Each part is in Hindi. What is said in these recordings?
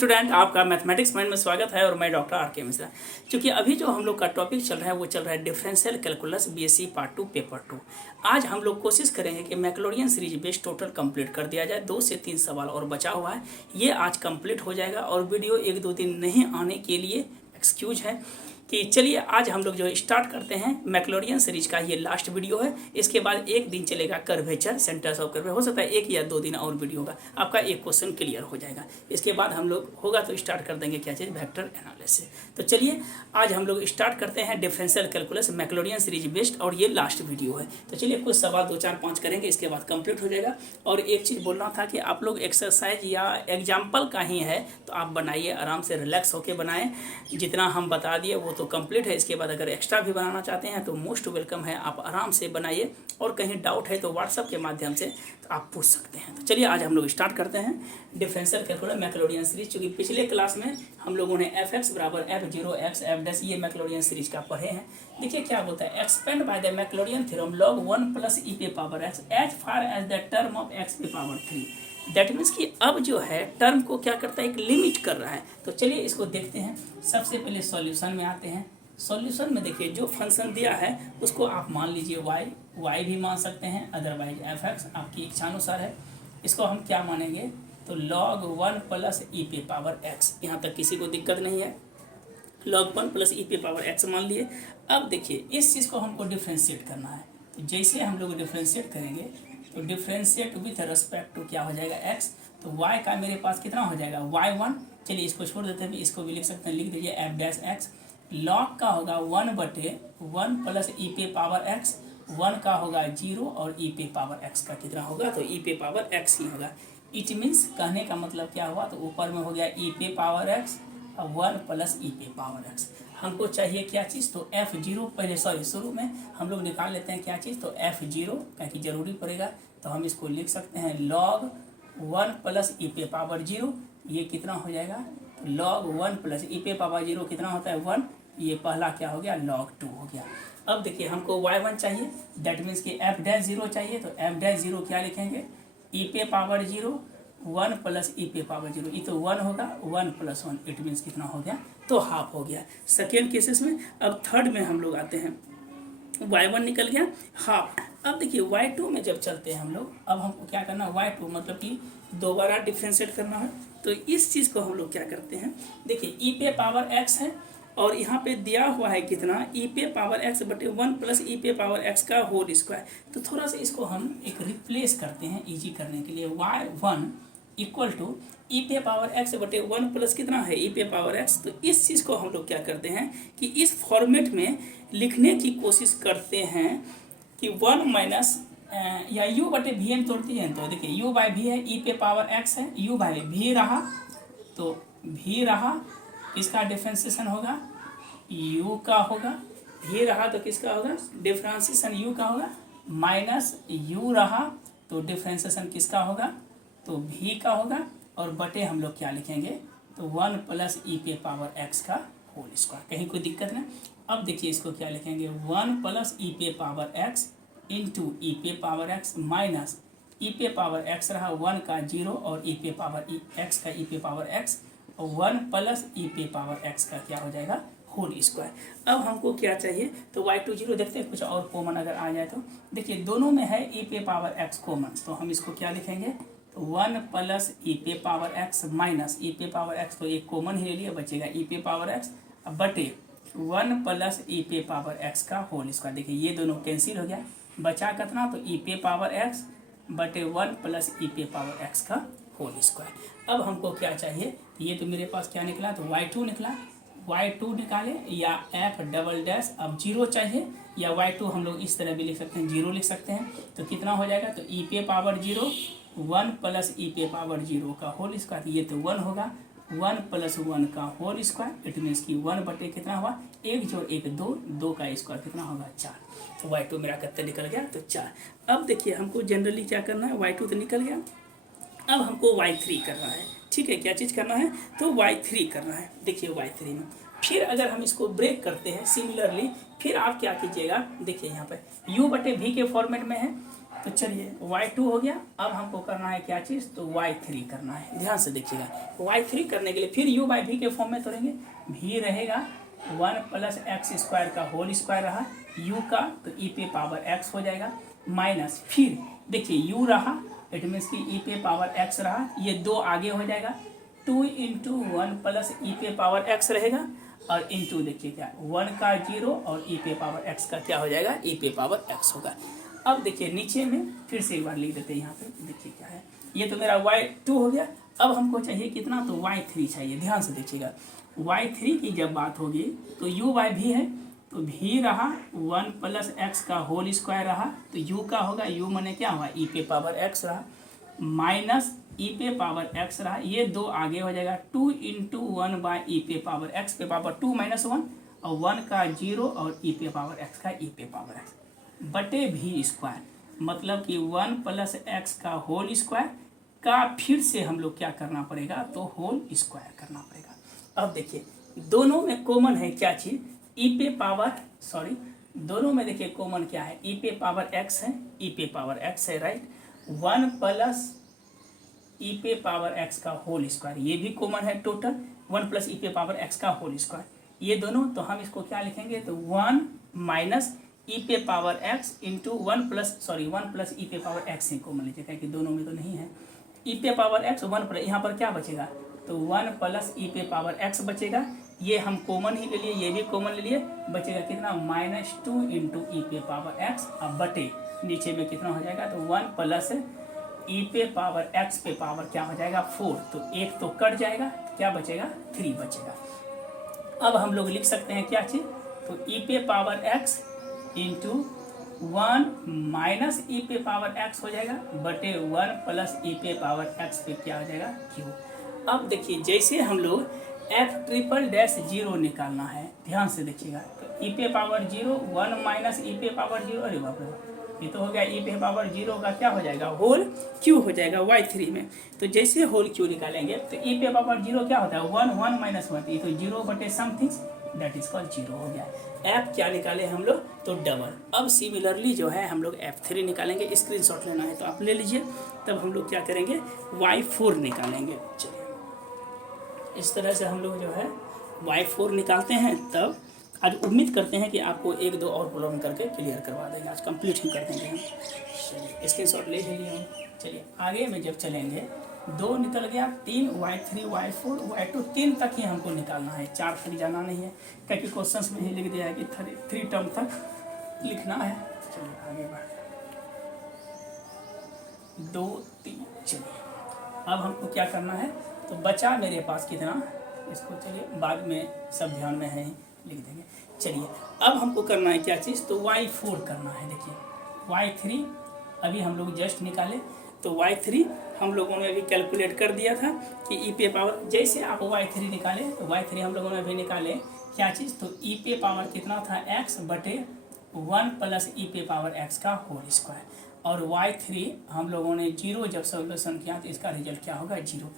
स्टूडेंट, आपका मैथमेटिक्स माइंड में स्वागत है और मैं डॉक्टर आर के मिश्रा। क्योंकि अभी जो हम लोग का टॉपिक चल रहा है वो चल रहा है differential calculus BSc part 2 paper 2। आज हम लोग कोशिश करेंगे कि Maclaurin series base total complete कर दिया जाए। 2 से 3 सवाल और बचा हुआ है, ये आज कंप्लीट हो जाएगा और वीडियो 1-2 दिन नहीं आने के लिए एक्सक्यूज है कि चलिए आज हम लोग जो स्टार्ट करते हैं। मैक्लोरियन सीरीज का ये लास्ट वीडियो है। इसके बाद एक दिन चलेगा कर्वेचर, सेंटर्स ऑफ कर्वे। हो सकता है 1 या 2 दिन और वीडियो होगा, आपका एक क्वेश्चन क्लियर हो जाएगा। इसके बाद हम लोग होगा तो स्टार्ट कर देंगे क्या चीज़, वेक्टर एनालिसिस। तो चलिए आज हम लोग स्टार्ट करते हैं differential calculus Maclaurin series based, और ये लास्ट वीडियो है। तो चलिए कुछ सवाल 2, 4, 5 करेंगे, इसके बाद कंप्लीट हो जाएगा। और एक चीज़ बोलना था कि आप लोग एक्सरसाइज या एग्जाम्पल का ही है तो आप बनाइए, आराम से रिलैक्स होकर बनाएं। जितना हम बता दिए वो तो कंप्लीट है। इसके बाद अगर एक्स्ट्रा भी बनाना चाहते हैं तो मोस्ट वेलकम है, आप आराम से बनाइए। और कहीं डाउट है तो व्हाट्सएप के माध्यम से तो आप पूछ सकते हैं। तो चलिए आज हम लोग स्टार्ट करते हैं डिफरेंशियल कैलकुलस मैक्लोरियन सीरीज। चूँकि पिछले क्लास में हम लोगों ने f(x) बराबर f(0) x f' ये मैक्लोरियन सीरीज का पढ़े हैं। देखिए क्या बोलता है, expand by the Maclaurin theorem log 1 + e पे power x as far as the term of x पे पावर 3। दैट मीन्स कि अब जो है टर्म को क्या करता है, एक लिमिट कर रहा है। तो चलिए इसको देखते हैं। सबसे पहले सॉल्यूशन में आते हैं। सॉल्यूशन में देखिए जो फंक्शन दिया है उसको आप मान लीजिए y भी मान सकते हैं, अदरवाइज f(x) आपकी इच्छानुसार है। इसको हम क्या मानेंगे तो log 1 + e पे पावर x। यहाँ तक किसी को दिक्कत नहीं है, log 1 + e पे पावर x मान लिए। अब देखिए इस चीज़ को हमको डिफ्रेंशिएट करना है। तो जैसे हम लोग डिफ्रेंशिएट करेंगे तो डिफ्रेंशिएट विथ रिस्पेक्ट टू क्या हो जाएगा x। तो y का मेरे पास कितना हो जाएगा y1। चलिए इसको छोड़ देते हैं, इसको भी लिख सकते हैं, लिख दीजिए f'(x) log का होगा 1/1 + e पे पावर x। 1 का होगा 0 और e पे पावर x का कितना होगा तो e पे पावर x ही होगा। इट मीन्स कहने का मतलब क्या हुआ, तो ऊपर में हो गया e पे पावर x और 1 + e पे पावर x। हमको चाहिए क्या चीज़ तो f0। पहले शुरू में हम लोग निकाल लेते हैं क्या चीज़ तो f0 क्योंकि जरूरी पड़ेगा। तो हम इसको लिख सकते हैं log 1 + e पे पावर 0। ये कितना हो जाएगा तो log 1 + e पे पावर 0 कितना होता है 1। ये पहला क्या हो गया log 2 हो गया। अब देखिए हमको y1 चाहिए, दैट मीन्स कि f'0 चाहिए। तो f'0 क्या लिखेंगे e पे पावर 0 1 + e पे पावर 0। ये तो 1 होगा, 1 + 1 इट मीन्स कितना हो गया तो हाफ हो गया सेकेंड केसेस में। अब थर्ड में हम लोग आते हैं, y1 निकल गया हाफ। अब देखिए y2 में जब चलते हैं हम लोग, अब हमको क्या करना है y2 मतलब कि दोबारा डिफ्रेंशिएट करना है। तो इस चीज़ को हम लोग क्या करते हैं, देखिए e पे पावर x है और यहाँ पे दिया हुआ है कितना e पे पावर x बटे 1 + e पे पावर x का होल स्क्वायर। तो थोड़ा सा इसको हम एक रिप्लेस करते हैं इजी करने के लिए। y1 = e पे पावर x बटे 1 + कितना है e पे पावर x। तो इस चीज़ को हम लोग क्या करते हैं कि इस फॉर्मेट में लिखने की कोशिश करते हैं कि 1 माइनस या u बटे वी में तोड़ती है। तो देखिए u/v है, e पे पावर x है, u/v रहा तो v रहा, इसका डिफ्रेंशिएशन होगा u का होगा, v रहा तो किसका होगा डिफ्रेंशिएशन u का होगा, माइनस u रहा तो डिफ्रेंशिएशन किसका होगा तो v का होगा, और बटे हम लोग क्या लिखेंगे तो 1 + e पे पावर x का होल स्क्वायर। कहीं कोई दिक्कत नहीं। अब देखिए इसको क्या लिखेंगे 1 + e पे पावर x इंटू e पे पावर x माइनस e पे पावर x रहा 1 का 0 और e पे पावर x का e पे पावर x और 1 + e पे पावर x का क्या हो जाएगा होल स्क्वायर। अब हमको क्या चाहिए तो y2 0 देखते हैं कुछ और कॉमन अगर आ जाए तो। देखिए दोनों में है e पे पावर x कॉमन, तो हम इसको क्या लिखेंगे तो 1 + e पे पावर x माइनस e पे पावर x, तो एक कॉमन ही ले लिया, बचेगा e पे पावर x बटे 1 + e पे पावर x का होल स्क्वायर। देखिए ये दोनों कैंसिल हो गया, बचा कितना तो e पे पावर x बटे 1 + e पे पावर x का होल स्क्वायर। अब हमको क्या चाहिए, ये तो मेरे पास क्या निकला तो y2 निकला। y2 निकाले या f'', अब 0 चाहिए या y2 हम लोग इस तरह भी लिख सकते हैं 0 लिख सकते हैं। तो कितना हो जाएगा तो e पे पावर 0 1 + e पे पावर 0 का होल स्क्वायर। ये तो 1 होगा, 1 + 1 का होल स्क्वायर। इट मीन्स कि 1 बटे कितना हुआ 1 + 1 2, 2 का स्क्वायर कितना होगा 4। तो y2 मेरा कितना निकल गया तो 4। अब देखिए हमको जनरली क्या करना है, y2 तो निकल गया, अब हमको y3 करना है। ठीक है, क्या चीज़ करना है तो y3 करना है। देखिए y3 में फिर अगर हम इसको ब्रेक करते हैं सिमिलरली, फिर आप क्या कीजिएगा, देखिए यहाँ पर u/v के फॉर्मेट में है तो चलिए y2 हो गया। अब हमको करना है क्या चीज़, तो y3 करना है। ध्यान से देखिएगा, y3 करने के लिए फिर u बाई वी के फॉर्म में तोड़ेंगे। v रहेगा 1 प्लस एक्स स्क्वायर का होल स्क्वायर रहा u का, तो e पे पावर x हो जाएगा, माइनस फिर देखिए u रहा, इट मीन्स कि e पे पावर x रहा, ये 2 आगे हो जाएगा, 2 इंटू 1 प्लस e पे पावर x रहेगा, और इंटू देखिए क्या 1 का 0 और e पे पावर x का क्या हो जाएगा, e पे पावर x होगा। अब देखिए नीचे में फिर से एक बार लिख देते हैं, यहाँ पे देखिए क्या है, ये तो मेरा y2 हो गया। अब हमको चाहिए कितना, तो y3 चाहिए। ध्यान से देखिएगा, y3 की जब बात होगी तो u बाई भी है, तो v रहा 1 प्लस एक्स का होल स्क्वायर रहा, तो u का होगा, u माने क्या हुआ, e पे पावर x रहा, माइनस e पे पावर x रहा, ये 2 आगे हो जाएगा, 2 इंटू 1 बाई ई पे पावर x पे पावर 2 माइनस 1, और 1 का 0 और e पे पावर x का e पे पावर x बटे भी स्क्वायर, मतलब कि 1 प्लस एक्स का होल स्क्वायर का फिर से हम लोग क्या करना पड़ेगा, तो होल स्क्वायर करना पड़ेगा। अब देखिए दोनों में कॉमन है क्या चीज़, ई पे पावर दोनों में देखिए कॉमन क्या है, ई पे पावर एक्स है, ई पे पावर एक्स है, राइट। 1 प्लस ई पे पावर एक्स का होल स्क्वायर, ये भी कॉमन है टोटल, 1 प्लस ई पे पावर एक्स का होल स्क्वायर, ये दोनों, तो हम इसको क्या लिखेंगे, तो 1 माइनस ई पे पावर एक्स इंटू 1 प्लस ई पे पावर एक्स ही कॉमन लीजिएगा कि दोनों में तो नहीं है, ई पे पावर एक्स 1 प्लस, यहाँ पर क्या बचेगा, तो 1 प्लस ई पे पावर एक्स बचेगा, ये हम कॉमन ही ले लिए, ये भी कॉमन ले लिए, बचेगा कितना, -2 इंटू ई पे पावर एक्स, अब बटे नीचे में कितना हो जाएगा, तो 1 प्लस ई पे पावर एक्स पे पावर क्या हो जाएगा 4, तो एक तो कट जाएगा, क्या बचेगा 3 बचेगा। अब हम लोग लिख सकते हैं क्या चीज़, तो ई पे पावर एक्स इंटू 1 माइनस ई पे पावर एक्स हो जाएगा, बटे 1 प्लस ई पे पावर एक्स पे क्या हो जाएगा क्यू। अब देखिए जैसे हम लोग f'(0) निकालना है, ध्यान से देखिएगा, तो ई पे पावर 0 1 माइनस ई पे पावर 0, अरे बाप रे, ये तो हो गया ई पे पावर 0 का क्या हो जाएगा, होल क्यू हो जाएगा y3 में। तो जैसे होल क्यू निकालेंगे तो ई पे पावर 0 क्या होता है, 1 माइनस 1, ये तो 0 बटे समथिंग, दैट इज कॉल्ड 0 हो गया। f क्या निकाले हम लोग, तो डबल। अब सिमिलरली जो है हम लोग f3 निकालेंगे, स्क्रीनशॉट लेना है तो आप ले लीजिए। तब हम लोग क्या करेंगे, y4 निकालेंगे। चलिए इस तरह से हम लोग जो है y4 निकालते हैं। तब आज उम्मीद करते हैं कि आपको 1-2 और प्रॉब्लम करके क्लियर करवा देंगे, आज कंप्लीट ही कर देंगे हम। चलिए स्क्रीनशॉट ले लिए हम। चलिए आगे में जब चलेंगे, 2 निकल गया, 3 y3 y4 y2 3 तक ही हमको निकालना है, 4 तक जाना नहीं है, क्योंकि क्वेश्चंस में ही लिख दिया है कि 3 टर्म तक लिखना है। चलिए आगे बढ़ 2 3। चलिए अब हमको क्या करना है, तो बचा मेरे पास कितना, इसको चलिए बाद में सब ध्यान में है लिख देंगे। चलिए अब हमको करना है क्या चीज़, तो y4 करना है। देखिए y3 अभी हम लोग जस्ट निकाले, तो y3 हम लोगों ने अभी कैलकुलेट कर दिया था कि ई पे पावर, जैसे आप y3 निकाले तो y3 हम लोगों ने अभी निकाले क्या चीज़, तो ई पे पावर कितना था x बटे 1 प्लस ई पे पावर x का होल स्क्वायर, और y3 हम लोगों ने 0 जब सोल्यूशन किया तो इसका रिजल्ट क्या होगा 0।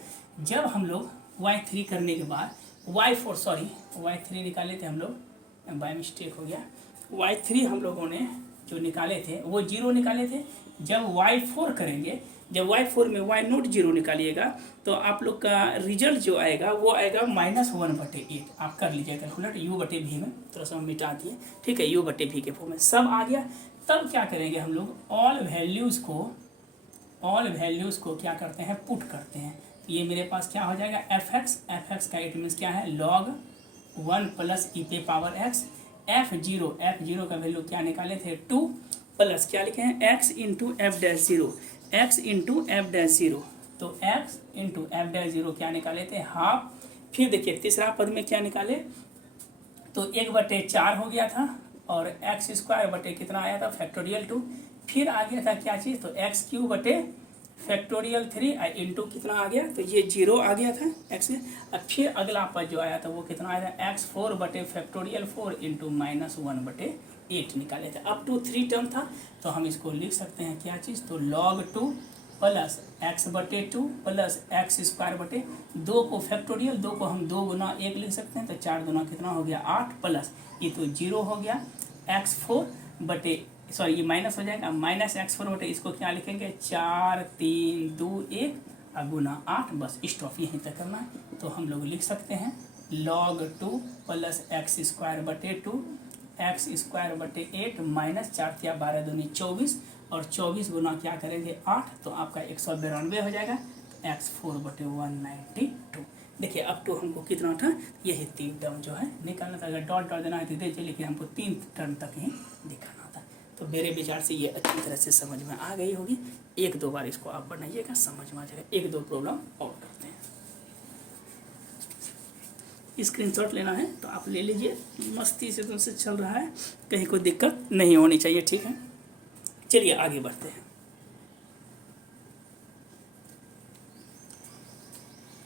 जब हम लोग y3 करने के बाद y3 निकाले थे हम लोग, बाय मिस्टेक हो गया, y3 हम लोगों ने जो निकाले थे वो 0 निकाले थे। जब y4 करेंगे, जब y4 में y0 0 निकालिएगा तो आप लोग का रिजल्ट जो आएगा वो आएगा -1/8। आप कर लीजिए कैलकुलेट, u बटे भी में थोड़ा सा मिटा दिए, ठीक है, u बटे भी के फॉर्म में सब आ गया। तब क्या करेंगे हम लोग, ऑल वैल्यूज़ को क्या करते हैं, पुट करते हैं। ये मेरे पास क्या हो जाएगा fx का इट मीन्स क्या है, log 1 प्लस ई पे पावर x, f0 का वैल्यू क्या निकाले थे 2 प्लस क्या लिखे हैं x इंटू f'0, तो x इंटू f'0 क्या निकाले थे हाफ। फिर देखिए तीसरा पद में क्या निकाले, तो 1/4 हो गया था, और एक्स स्क्वायर बटे कितना आया था फैक्टोरियल 2, फिर आ गया था क्या चीज़, तो x³ बटे फैक्टोरियल 3 इंटू कितना आ गया, तो ये 0 आ गया था x में। और फिर अगला पद जो आया था वो कितना आया था, x4 बटे फैक्टोरियल 4 इंटू -1/8 निकाले थे। अप टू 3 टर्म था, तो हम इसको लिख सकते हैं क्या चीज़, तो log 2 प्लस x बटे 2 प्लस x² बटे 2 को फैक्टोरियल, 2 को हम 2 गुना 1 लिख सकते हैं, तो 4 गुना कितना हो गया 8, प्लस ये तो 0 हो गया, x4 बटे सॉरी ये माइनस हो जाएगा, माइनस x4 बटे इसको क्या लिखेंगे 4 3 2 1 गुना 8, बस स्टॉप यहीं तक करना है। तो हम लोग लिख सकते हैं log 2 प्लस एक्स स्क्वायर बटे 2 एक्स स्क्वायर बटे 8 माइनस 4 या 12 दूनी 24 और 24 गुना क्या करेंगे 8, तो आपका 192 हो जाएगा। x4 बटे 192। देखिए अब तो हमको कितना था, यही 3 टर्म जो है निकालना था। अगर डॉट डॉट देना है तो दीजिए, लेकिन हमको 3 टर्म तक ही दिखाना था। तो मेरे विचार से ये अच्छी तरह से समझ में आ गई होगी। एक दो बार इसको आप बनाइएगा, समझ में आ जाएगा। एक दो प्रॉब्लम और करते हैं। स्क्रीनशॉट लेना है तो आप ले लीजिए, मस्ती से तुमसे चल रहा है, कहीं कोई दिक्कत नहीं होनी चाहिए, ठीक है। चलिए आगे बढ़ते हैं।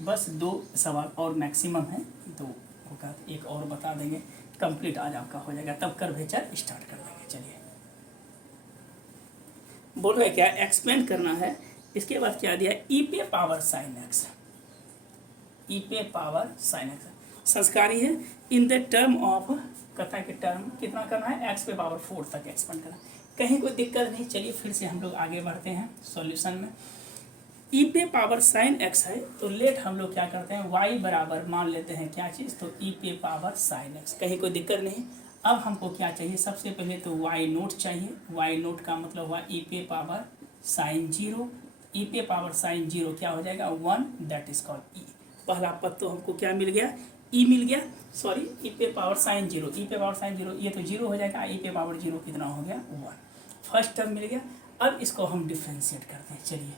बस 2 सवाल और मैक्सिमम है, 2 होगा, एक और बता देंगे, कंप्लीट आज आपका हो जाएगा, तब कर्वेचर स्टार्ट कर देंगे। चलिए बोल रहे क्या, एक्सप्लेन करना है। इसके बाद क्या दिया, ई पे पावर साइन एक्स, ई पे पावर साइन एक्स संस्कारी है। इन द टर्म ऑफ, कथा के टर्म कितना करना है, एक्स पे पावर 4 तक एक्सपेंड करना, कहीं कोई दिक्कत नहीं। चलिए फिर से हम लोग आगे बढ़ते हैं सॉल्यूशन में। ई पे पावर साइन एक्स है तो लेट हम लोग क्या करते हैं, वाई बराबर मान लेते हैं क्या चीज़, तो ई पे पावर साइन एक्स, कहीं कोई दिक्कत नहीं। अब हमको क्या चाहिए, सबसे पहले तो वाई नोट चाहिए। वाई नोट का मतलब हुआ ई पे पावर साइन 0, ई पे पावर साइन 0 क्या हो जाएगा 1, दैट इज कॉल्ड ई। पहला पद तो हमको क्या मिल गया, ई मिल गया, सॉरी ई पे पावर साइन 0, ई पे पावर साइन 0 ये तो 0 हो जाएगा, ई पे पावर 0 कितना हो गया 1, फर्स्ट टर्म मिल गया। अब इसको हम डिफ्रेंशिएट करते हैं। चलिए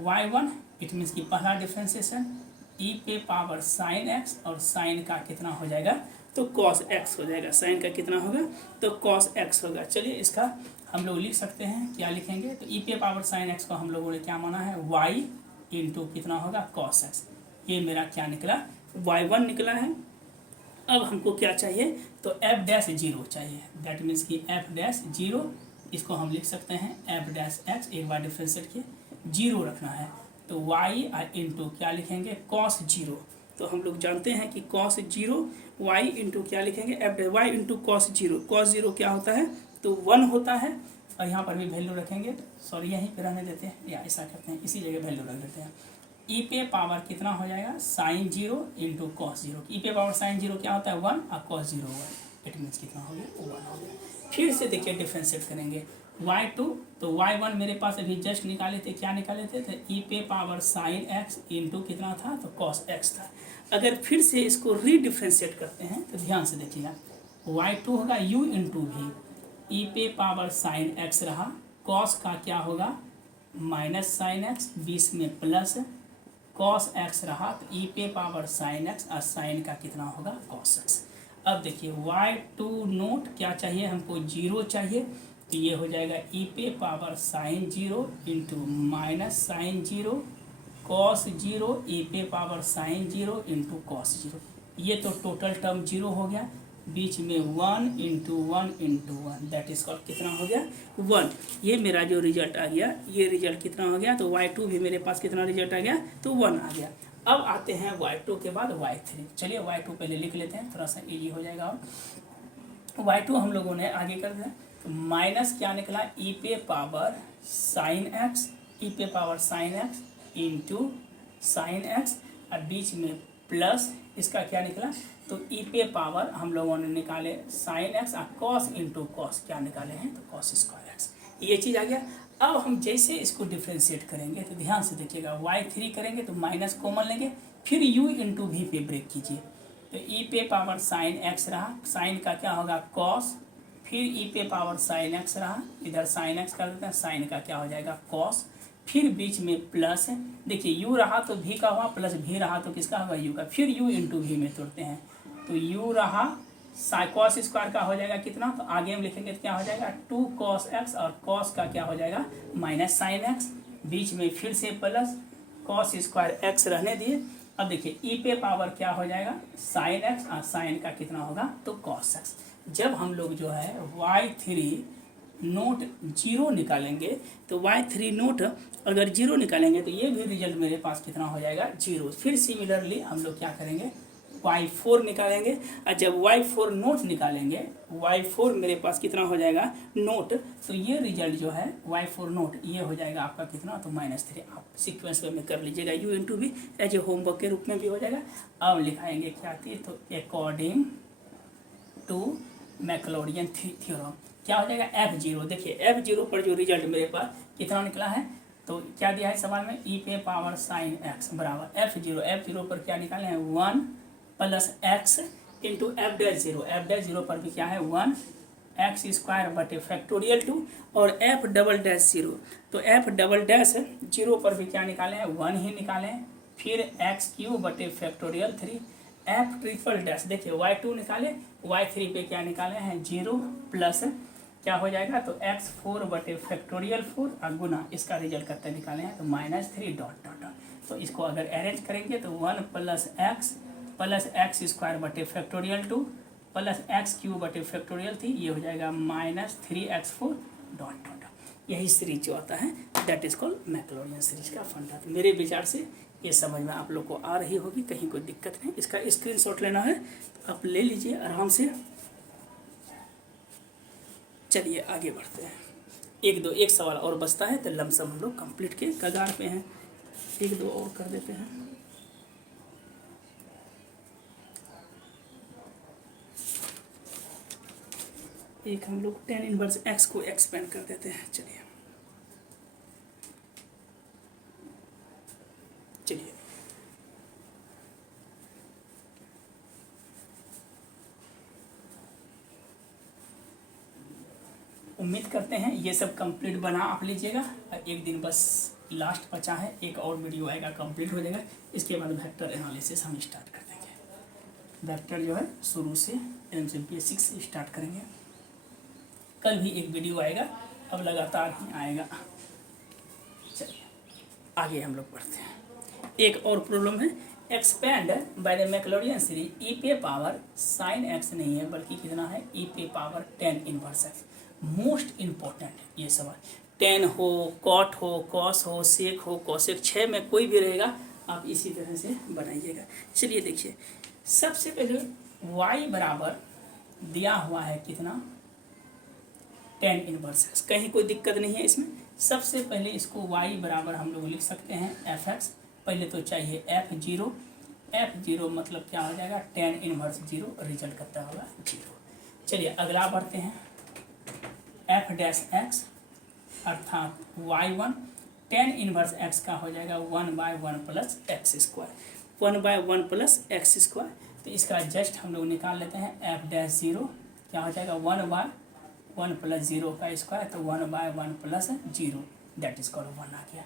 y1 इट मीन्स की पहला डिफ्रेंशिएशन ई पे पावर साइन एक्स, और साइन का कितना हो जाएगा तो कॉस एक्स हो जाएगा, साइन का कितना होगा तो कॉस एक्स होगा। चलिए इसका हम लोग लिख सकते हैं, क्या लिखेंगे, तो ई पे पावर साइन एक्स को हम लोगों ने क्या माना है y इंटू कितना होगा कॉस एक्स। ये मेरा क्या निकला y1 निकला है। अब हमको क्या चाहिए, तो f डैश 0 चाहिए, दैट मीन्स कि f डैश 0, इसको हम लिख सकते हैं f डैश x, एक बार डिफ्रेंशिएट किए 0 रखना है, तो y इंटू क्या लिखेंगे cos 0। तो हम लोग जानते हैं कि cos 0 y इंटू क्या लिखेंगे f y into cos 0, cos 0 क्या होता है तो 1 होता है, और यहाँ पर भी वैल्यू रखेंगे, सॉरी यहीं पे रहने देते हैं या ऐसा करते हैं, इसी जगह वैल्यू रख देते हैं। ई पे पावर कितना हो जाएगा साइन 0 इंटू कॉस 0, ई पे पावर साइन 0 क्या होता है 1 और कॉस 0 1, इट मीन्स कितना हो गया 1 हो गया। फिर से देखिए डिफ्रेंशिएट करेंगे y2, तो y1 मेरे पास अभी जस्ट निकाले थे, क्या निकाले थे तो ई पे पावर साइन एक्स इंटू कितना था तो कॉस एक्स था। अगर फिर से इसको रीडिफ्रेंशिएट करते हैं तो ध्यान से देखिएगा, y2 होगा u इंटू वी, ई पे पावर साइन एक्स रहा, कॉस का क्या होगा माइनस साइन एक्स, बीच में प्लस कॉस एक्स रहा, तो ई पे पावर साइन एक्स और साइन का कितना होगा कॉस एक्स। अब देखिए y2 नोट क्या चाहिए हमको 0 चाहिए, तो ये हो जाएगा ई पे power sine 0 into minus sine 0 cos 0 e पे पावर साइन 0 इंटू कॉस 0, ये तो टोटल टर्म 0 हो गया, बीच में 1 into 1 into 1, that is called कितना हो गया 1। ये मेरा जो रिजल्ट आ गया, ये रिजल्ट कितना हो गया तो y2 भी मेरे पास कितना रिजल्ट आ गया तो 1 आ गया। अब आते हैं y2 के बाद y3। चलिए y2 पहले लिख लेते हैं, थोड़ा सा इजी हो जाएगा। और y2 हम लोगों ने आगे कर दिया, तो माइनस क्या निकला ई पे पावर साइन एक्स, ई पे power sine x into sine x, और बीच में प्लस इसका क्या निकला तो ई पे पावर हम लोगों ने निकाले साइन एक्स और कॉस इंटू कॉस क्या निकाले हैं तो कॉस स्क्वायर एक्स, ये चीज़ आ गया। अब हम जैसे इसको डिफ्रेंशिएट करेंगे तो ध्यान से देखिएगा, y3 करेंगे तो माइनस कॉमन लेंगे, फिर u इंटू वी पे ब्रेक कीजिए, तो ई पे पावर साइन एक्स रहा, साइन का क्या होगा कॉस, फिर ई पे पावर साइन एक्स रहा, इधर साइन एक्स कर देते हैं, साइन का क्या हो जाएगा कॉस, फिर बीच में प्लस है, देखिए u रहा तो v का हुआ, प्लस v रहा तो किसका होगा u का, फिर u इंटू वी में तोड़ते हैं, तो u रहा कॉस स्क्वायर का हो जाएगा कितना, तो आगे हम लिखेंगे तो क्या हो जाएगा 2 कॉस एक्स, और कॉस का क्या हो जाएगा माइनस साइन एक्स, बीच में फिर से प्लस कॉस स्क्वायर एक्स रहने दिए। अब देखिए ई पे पावर क्या हो जाएगा साइन एक्स, और साइन का कितना होगा तो कॉस एक्स। जब हम लोग जो है y3 नोट 0 निकालेंगे, तो y3 नोट अगर 0 निकालेंगे तो ये भी रिजल्ट मेरे पास कितना हो जाएगा 0। फिर सिमिलरली हम लोग क्या करेंगे y4 निकालेंगे, और जब y4 नोट निकालेंगे, y4 मेरे पास कितना हो जाएगा नोट, तो ये रिजल्ट जो है y4 नोट ये हो जाएगा आपका कितना, तो -3। आप सीक्वेंस में कर लीजिएगा, u इंटू भी एज ए होमवर्क के रूप में भी हो जाएगा। अब लिखाएंगे क्या थी, तो अकॉर्डिंग टू मैक्लोडियन थ्योरम क्या हो जाएगा f0। देखिए f0 पर जो रिजल्ट मेरे पास कितना निकला है, तो क्या दिया है सवाल में, e पे पावर साइन x बराबर f0 पर क्या निकाले हैं 1 प्लस x इंटू f'0 पर भी क्या है 1 x स्क्वायर बटे फैक्टोरियल 2, और f'0 तो f'0 पर भी क्या निकाले हैं 1 ही निकाले हैं, फिर x³ बटे फैक्टोरियल 3, f', देखिए y2 निकाले, y3 पे क्या निकाले हैं 0 प्लस क्या हो जाएगा, तो x4 बटे फैक्टोरियल 4 और गुना इसका रिजल्ट करते निकाले हैं तो -3 डॉट डॉट डॉट। तो इसको अगर अरेंज करेंगे तो 1 प्लस x स्क्वायर बटे फैक्टोरियल 2 प्लस x³ बटे फैक्टोरियल 3, ये हो जाएगा -3x4 डॉट डॉट। यही सीरीज जो आता है दैट इज कॉल्ड मैक्लोडियन सीरीज का फंडा। तो मेरे विचार से ये समझ में आप लोग को आ रही होगी, कहीं कोई दिक्कत नहीं। इसका स्क्रीनशॉट लेना है तो आप ले लीजिए आराम से। चलिए आगे बढ़ते हैं, एक सवाल और बचता है तो लमसम हम लोग कंप्लीट के कगार पे हैं, एक दो और कर देते हैं। एक हम लोग tan इनवर्स x को एक्सपेंड कर देते हैं। चलिए उम्मीद करते हैं ये सब कंप्लीट बना आप लीजिएगा। एक दिन बस लास्ट बचा है, एक और वीडियो आएगा कंप्लीट हो जाएगा। इसके बाद वेक्टर एनालिसिस हम स्टार्ट कर देंगे। वेक्टर जो है शुरू से एकदम से बेसिक से स्टार्ट करेंगे। कल भी एक वीडियो आएगा, अब लगातार ही आएगा। चलिए आगे हम लोग बढ़ते हैं। एक और प्रॉब्लम है, expand by the Maclaurin series e पे पावर साइन एक्स नहीं है बल्कि कितना है ई पे power tan inverse x. Most important ये सवाल, tan हो, कॉट हो, कॉस हो, सेक हो, कॉसेक 6 में कोई भी रहेगा, आप इसी तरह से बनाइएगा। चलिए देखिए, सबसे पहले y बराबर दिया हुआ है कितना tan इनवर्स एक्स, कहीं कोई दिक्कत नहीं है इसमें। सबसे पहले इसको y बराबर हम लोग लिख सकते हैं fx। पहले तो चाहिए f0 मतलब क्या हो जाएगा tan इनवर्स 0, रिजल्ट करता होगा 0। चलिए अगला बढ़ते हैं, f' अर्थात y1 tan इनवर्स x का हो जाएगा 1/1 plus x square, 1/1 plus x square. तो इसका जस्ट हम लोग निकाल लेते हैं, f'0 क्या हो जाएगा 1/1 प्लस 0 का स्क्वायर, तो 1/1 प्लस 0 दैट इज कॉल्ड 1 आ गया।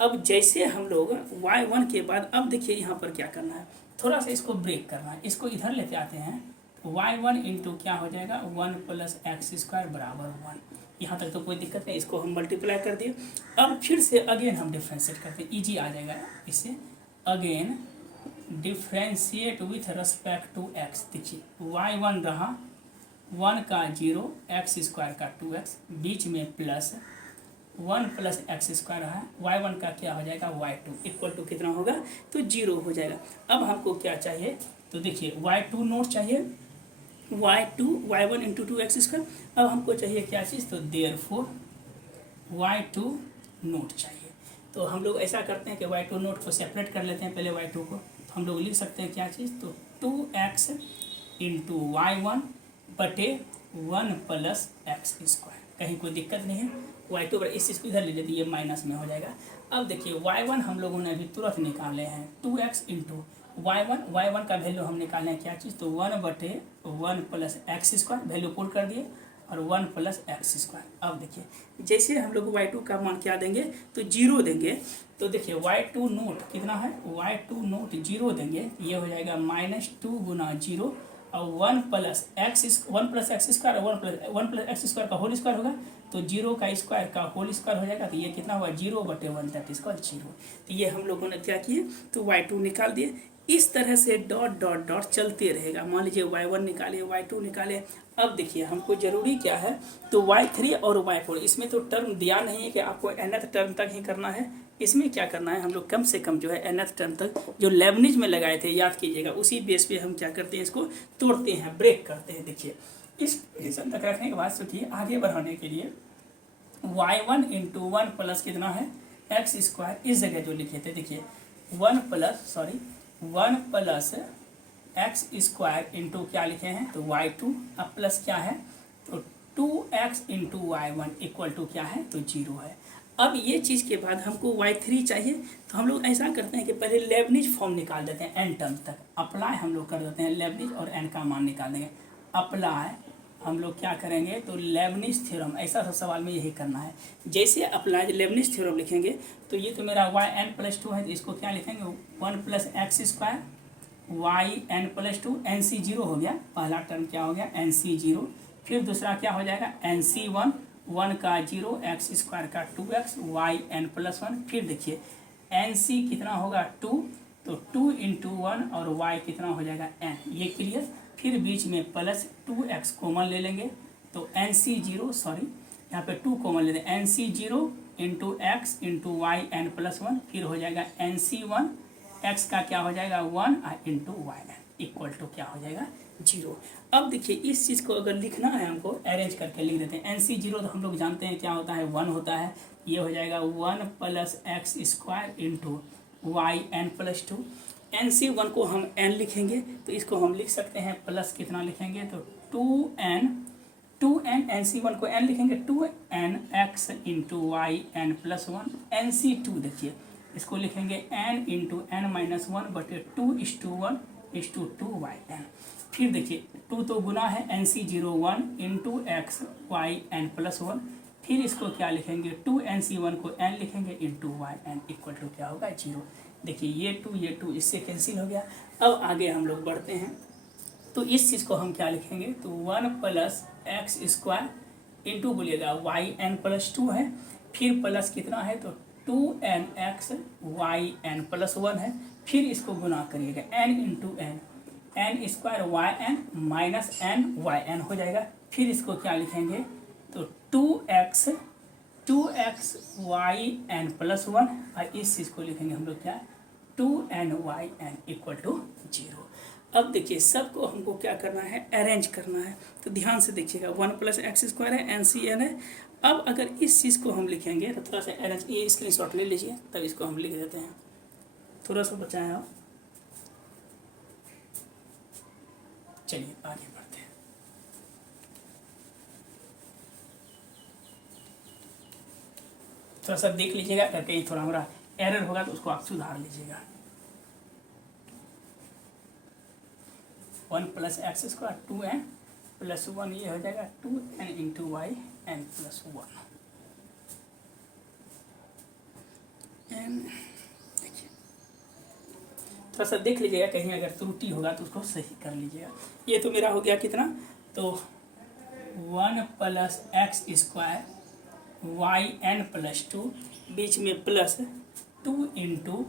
अब जैसे हम लोग y1 के बाद, अब देखिए यहाँ पर क्या करना है, थोड़ा सा इसको ब्रेक करना है, इसको इधर लेते आते हैं। y1 इंटू क्या हो जाएगा 1 प्लस एक्स स्क्वायर बराबर 1। यहाँ तक तो कोई दिक्कत नहीं, इसको हम मल्टीप्लाई कर दिए। अब फिर से अगेन हम डिफ्रेंशिएट करते हैं, ईजी आ जाएगा इससे। Again differentiate with respect to x. देखिए y1 रहा 1 का 0, एक्स स्क्वायर का 2x, बीच में प्लस 1 प्लस एक्स स्क्वायर है, y1 का क्या हो जाएगा y2 इक्वल टू कितना होगा, तो 0 हो जाएगा। अब हमको क्या चाहिए, तो देखिए y2 नोट चाहिए, y1 इंटू 2x स्क्वायर। अब हमको चाहिए क्या चीज़, तो देयरफॉर y2 नोट चाहिए। तो हम लोग ऐसा करते हैं कि y2 नोट को सेपरेट कर लेते हैं पहले y2 को। तो हम लोग लिख सकते हैं क्या चीज़, तो 2x इंटू y1 बटे 1 प्लस एक्स स्क्वायर। कहीं कोई दिक्कत नहीं है, y2 पर इस चीज़ को इधर ले लेते, ये माइनस में हो जाएगा। अब देखिए y1 हम लोगों ने अभी तुरंत निकाले हैं 2x इंटू y1 का वैल्यू हम निकाले हैं क्या चीज़, तो 1 बटे 1 plus x square, value put कर दिए, और 1 प्लस एक्स स्क्वायर। अब देखिए जैसे हम लोग y2 का मान क्या देंगे, तो 0 देंगे। तो देखिए y2 नोट कितना है, y2 नोट 0 देंगे, ये हो जाएगा -2 गुना 0 और 1 plus x square, 1 plus x square का होल स्क्वायर होगा, तो 0 का स्क्वायर का होल स्क्वायर हो जाएगा, तो ये कितना हुआ 0/1 दैट इज कॉल्ड 0। तो ये हम लोगों ने क्या किए, तो y2 निकाल दिए। इस तरह से डॉट डॉट डॉट चलते रहेगा। मान लीजिए y1 निकाले, y2 निकाले। अब देखिए हमको जरूरी क्या है, तो y3 और y4, इसमें तो टर्म दिया नहीं है कि आपको nth टर्म तक ही करना है, इसमें क्या करना है, हम लोग कम से कम जो है nth टर्म तक जो लेबनिज में लगाए थे याद कीजिएगा, उसी बेस पे हम क्या करते हैं, इसको तोड़ते हैं, ब्रेक करते हैं। देखिए इस पोजीशन तक रखने के बाद सोचिए आगे बढ़ाने के लिए y1 इंटू वन प्लस कितना है एक्स स्क्वायर, इस जगह जो लिखे थे देखिए 1 प्लस एक्स स्क्वायर इंटू क्या लिखे हैं तो y2, अब प्लस क्या है तो 2x into y1 equal to क्या है तो 0 है। अब ये चीज़ के बाद हमको y3 चाहिए, तो हम लोग ऐसा करते हैं कि पहले लेबनिज फॉर्म निकाल देते हैं n टर्म तक, अप्लाई हम लोग कर देते हैं लेबनिज और n का मान निकाल देंगे। अप्लाई हम लोग क्या करेंगे तो लेबनिज थ्योरम, ऐसा सब सवाल में यही करना है। जैसे अप्लाई लेबनिज थ्योरम लिखेंगे तो ये तो मेरा yn+2 है, तो इसको क्या लिखेंगे 1 plus x square yn+2, nc0 हो गया, पहला टर्म क्या हो गया nc0, फिर दूसरा क्या हो जाएगा nc1, 1 का 0, एक्स स्क्वायर का 2x, yn+1, फिर देखिए nc कितना होगा 2, तो 2 इंटू 1 और y कितना हो जाएगा n, ये क्लियर। फिर बीच में प्लस 2x कॉमन ले लेंगे तो nc0, सॉरी यहाँ पे 2 कॉमन ले लें, nc0 into x into yn+1, फिर हो जाएगा nc1, x का क्या हो जाएगा 1 इंटू वाई इक्वल टू क्या हो जाएगा 0। अब देखिए इस चीज़ को अगर लिखना है हमको अरेंज करके लिख देते हैं। nc0 तो हम लोग जानते हैं क्या होता है 1 होता है, ये हो जाएगा 1 plus x square into yn+2। nc1 को हम n लिखेंगे तो इसको हम लिख सकते हैं प्लस कितना लिखेंगे तो 2n nc1 को n लिखेंगे 2n x into yn+1। nc2 देखिए इसको लिखेंगे n इंटू n-1 बटे 2:1:2yn। फिर देखिए 2 तो गुना है nc0 1 इंटू एक्स yn+1, फिर इसको क्या लिखेंगे 2nc1 को n लिखेंगे इंटू yn इक्वल टू क्या होगा 0। देखिए ये 2 इससे कैंसिल हो गया। अब आगे हम लोग बढ़ते हैं, तो इस चीज़ को हम क्या लिखेंगे तो 1 प्लस एक्स स्क्वायर इंटू बोलिएगा yn+2 है, फिर प्लस कितना है तो 2nx yn+1 है, फिर इसको गुना करिएगा n into n square yn minus n yn हो जाएगा, फिर इसको क्या लिखेंगे तो 2x yn+1 और इस चीज़ को लिखेंगे हम लोग क्या 2nyn इक्वल टू 0। अब देखिए सबको हमको क्या करना है अरेंज करना है, तो ध्यान से देखिएगा 1 प्लस एक्स स्क्वायर है ncn है। अब अगर इस चीज़ को हम लिखेंगे तो थोड़ा सा अरेंज, ये स्क्रीनशॉट ले लीजिए तब इसको हम लिख देते हैं, थोड़ा सा बचाएं आप। चलिए आगे बढ़ते हैं। थोड़ा सा देख लीजिएगा, अगर कहीं थोड़ा हमारा एरर होगा तो उसको आप सुधार लीजिएगा। 1 प्लस एक्स स्क्वायर 2n+1, ये हो जाएगा 2n इंटू yn+1। देखिए थोड़ा सा देख लीजिएगा, कहीं अगर त्रुटि होगा तो उसको सही कर लीजिएगा। ये तो मेरा हो गया कितना तो 1 प्लस एक्स स्क्वायर yn+2, बीच में प्लस 2 इंटू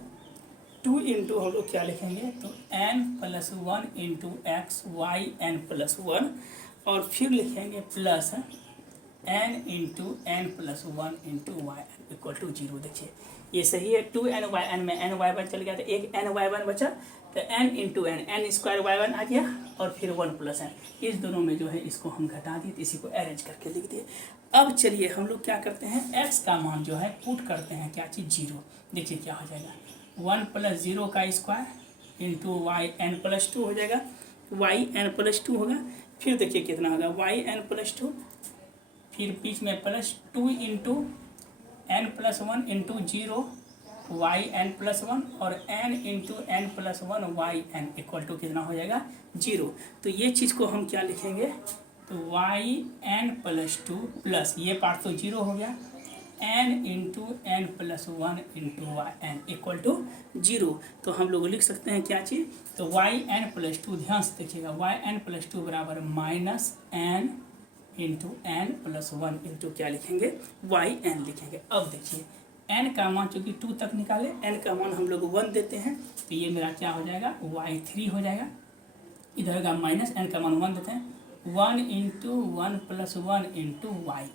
हम लोग क्या लिखेंगे तो n+1 इंटू एक्स yn+1, और फिर लिखेंगे plus n into n+1 into yn equal to 0। देखिए ये सही है, 2ny में ny1 चल गया तो एक ny1 बचा, तो n into n square y1 आ गया और फिर 1 प्लस n, इस दोनों में जो है इसको हम घटा दिए, तो इसी को अरेंज करके लिख दिए। अब चलिए हम लोग क्या करते हैं x का मान जो है पुट करते हैं क्या चीज़ 0। देखिए क्या हो जाएगा 1 प्लस 0 का स्क्वायर इंटू yn+2 हो जाएगा, yn+2 होगा, फिर देखिए कितना होगा yn+2, फिर बीच में plus 2 into n+1 into 0 yn+1 और n into n+1 yn equal to कितना हो जाएगा 0। तो ये चीज़ को हम क्या लिखेंगे तो yn+2 प्लस ये पार्ट तो 0 हो गया n into n+1 into yn equal to 0। तो हम लोग लिख सकते हैं क्या चीज़ तो yn+2, ध्यान से देखिएगा yn+2 बराबर minus n into n+1 into क्या लिखेंगे yn लिखेंगे। अब देखिए n का मान चूँकि 2 तक निकाले, n का मान हम लोग 1 देते हैं, तो ये मेरा क्या हो जाएगा y3 हो जाएगा, इधर का माइनस n का मान 1 देते हैं 1 इंटू 1+1 इंटू yn।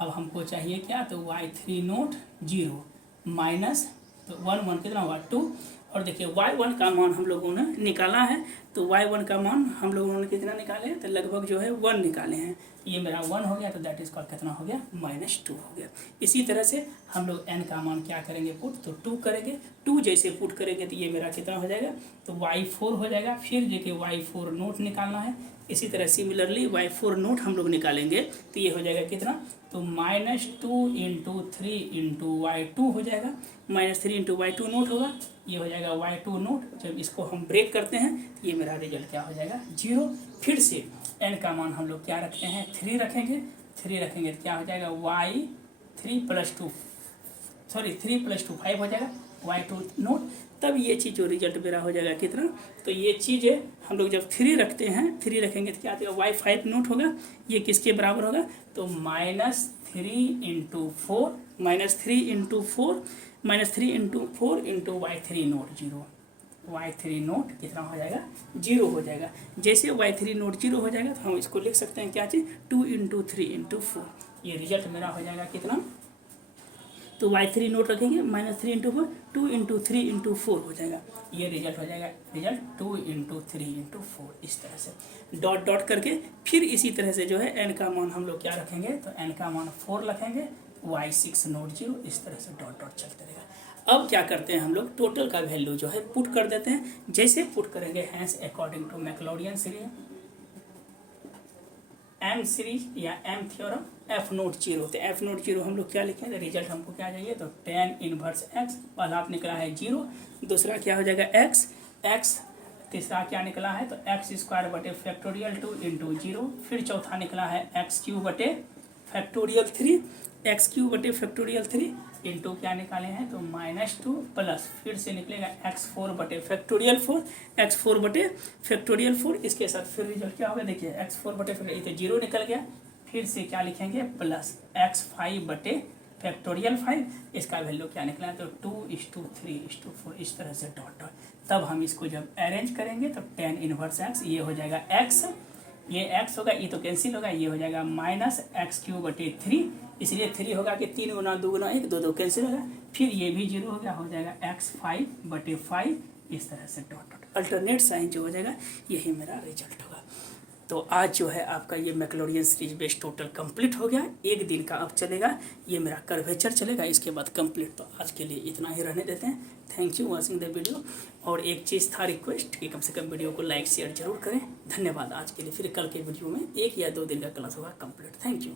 अब हमको चाहिए क्या तो y3 नोट 0, माइनस, तो 1 कितना हुआ 2। और देखिए y1 का मान हम लोगों ने निकाला है, तो y1 का मान हम लोगों ने कितना निकाले हैं, तो लगभग जो है 1 निकाले हैं। ये मेरा 1 हो गया, तो दैट इज कॉल्ड कितना हो गया, -2 हो गया। इसी तरह से हम लोग n का मान क्या करेंगे पुट, तो 2 करेंगे। 2 जैसे पुट करेंगे तो ये मेरा कितना हो जाएगा, तो y4 हो जाएगा। फिर देखिए y4 नोट निकालना है। इसी तरह सिमिलरली y4 नोट हम लोग निकालेंगे तो ये हो जाएगा कितना, तो -2 इंटू 3 इंटू y2 हो जाएगा। -3 इंटू y2 नोट होगा, ये हो जाएगा y2 नोट। जब इसको हम ब्रेक करते हैं तो ये मेरा रिजल्ट क्या हो जाएगा, 0। फिर से n का मान हम लोग क्या रखते हैं, 3 रखेंगे। 3 रखेंगे तो क्या हो जाएगा, y3 + 2 3 + 2 5 हो जाएगा, y2 नोट। तब ये चीज़ जो रिजल्ट मेरा हो जाएगा कितना, तो ये चीज़ हम लोग जब 3 रखते हैं, 3 रखेंगे तो क्या आएगा, y5 नोट होगा। ये किसके बराबर होगा, तो -3 into 4 into y3 note 0। y3 note कितना हो जाएगा, 0 हो जाएगा। जैसे y3 नोट 0 हो जाएगा तो हम इसको लिख सकते हैं क्या चीज़, 2 इंटू 3 इंटू 4। ये रिजल्ट मेरा हो जाएगा कितना, तो y3 नोट रखेंगे, -3 इंटू 4, 2 इंटू 3 इंटू 4 हो जाएगा। ये रिजल्ट हो जाएगा, रिजल्ट 2 इंटू 3 इंटू 4। इस तरह से डॉट डॉट करके फिर इसी तरह से जो है n का मान हम लोग क्या रखेंगे, तो n का मान 4 रखेंगे, y6 नोट 0। इस तरह से डॉट डॉट चलते रहेगा। अब क्या करते हैं हम लोग, टोटल का वैल्यू जो है पुट कर देते हैं। जैसे पुट करेंगे, hence according to Maclaurin series, M series या एम थ्योरम, एफ नोट 0। तो एफ नोट 0 हम लोग क्या लिखें, तो रिजल्ट हमको क्या चाहिए, तो tan इनवर्स x। पहला आप निकला है 0, दूसरा क्या हो जाएगा x, तीसरा क्या निकला है, तो x² बटे फैक्टोरियल 2 इंटू 0। फिर चौथा निकला है x³ बटे फैक्टोरियल 3, x³ बटे फैक्टोरियल 3 इंटू क्या निकाले हैं, तो -2 प्लस फिर से निकलेगा x4 बटे फैक्टोरियल 4, x4 बटे फैक्टोरियल 4। इसके साथ फिर रिजल्ट क्या होगा, देखिए x4 बटे फैक्टोरियल, तो 0 निकल गया। फिर से क्या लिखेंगे, प्लस x5 बटे फैक्टोरियल 5। इसका वैल्यू क्या निकला है, तो 2:3:4। इस तरह से डॉट डॉट। तब हम इसको जब अरेंज करेंगे तो tan इनवर्स x, ये हो जाएगा x, ये x होगा, ये तो कैंसिल होगा, ये हो जाएगा -x³ बटे 3। इसलिए 3 होगा कि 3 गुना 2 गुना 1, 2 2 कैंसिल होगा। फिर ये भी 0 हो गया, हो जाएगा x5 बटे 5। इस तरह से डॉट डॉट अल्टरनेट साइन जो हो जाएगा, यही मेरा रिजल्ट होगा। तो आज जो है आपका ये मैक्लॉरियन सीरीज बेस्ड टोटल कंप्लीट हो गया। एक दिन का अब चलेगा, ये मेरा कर्वेचर चलेगा, इसके बाद कंप्लीट। तो आज के लिए इतना ही रहने देते हैं। Thank you watching the video. और एक चीज़ था रिक्वेस्ट कि कम से कम वीडियो को लाइक शेयर जरूर करें। धन्यवाद आज के लिए। फिर कल के वीडियो में 1 या 2 दिन का क्लास होगा कंप्लीट। Thank you.